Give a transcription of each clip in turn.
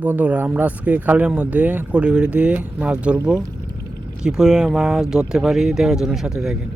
বন্ধুরা, আমরা আজকে খালের মধ্যে কড়ি বেড়ি দিয়ে মাছ ধরবো। কি পরিমাণে মাছ ধরতে পারি দেখার জন্য সাথে থাকেন।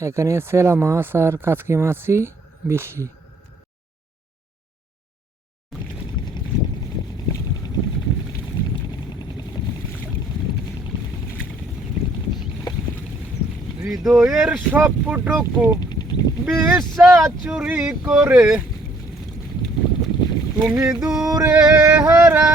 এখানে সেলা মাছ আর কাচকি মাছই বেশি। হৃদয়ের সবটুকু বিশ্বাস চুরি করে তুমি দূরে হারা।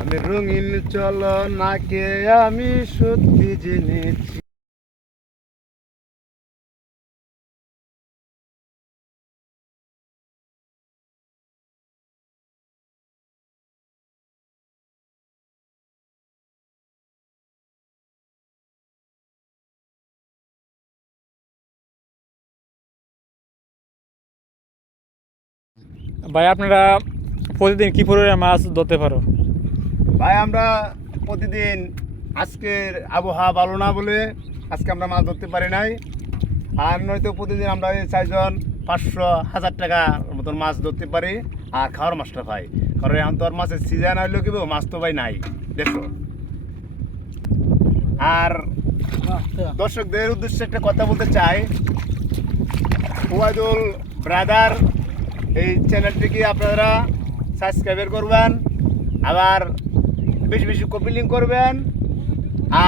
আমি রঙিন চলনাকে আমি সত্যি জেনেছি। ভাই, আপনারা প্রতিদিন কি পরিমাণে মাছ ধরতে পারো? ভাই, আমরা প্রতিদিন, আজকের আবহাওয়া ভালো না বলে আজকে আমরা মাছ ধরতে পারি নাই। আর নয়তো প্রতিদিন আমরা এই 4 জন 500-1000 টাকা মতন মাছ ধরতে পারি আর খাওয়ার মাছটা পাই। কারণ এখন তো আর মাছের সিজন হইলো কি মাছ তো ভাই নাই দেখো। আর দর্শকদের উদ্দেশ্যে একটা কথা বলতে চাই, ওয়াইদুল ব্রাদার এই চ্যানেলটিকে আপনারা সাবস্ক্রাইব করবেন, আবার বেশি বেশি কপি লিঙ্ক করবেন।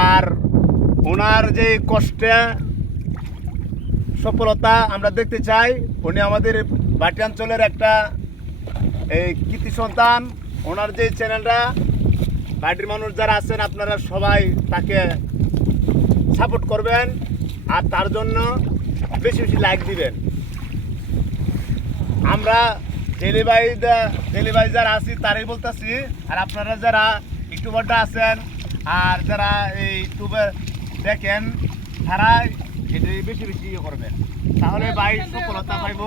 আর ওনার যে কষ্টে সফলতা আমরা দেখতে চাই, উনি আমাদের ভাটিয়াঞ্চলের একটা এই কৃতি সন্তান। ওনার যে চ্যানেলটা, বাড়ির মানুষ যারা আছেন আপনারা সবাই তাকে সাপোর্ট করবেন আর তার জন্য বেশি বেশি লাইক দিবেন। আমরা ডেলি ভাই যারা আছি তারাই বলতেছি, আর আপনারা যারা ইউটিউবারটা আছেন আর যারা এই ইউটিউবে দেখেন তারা এটাই বেশি বেশি ইয়ে করবেন, তাহলে ভাই সফলতা পাইব।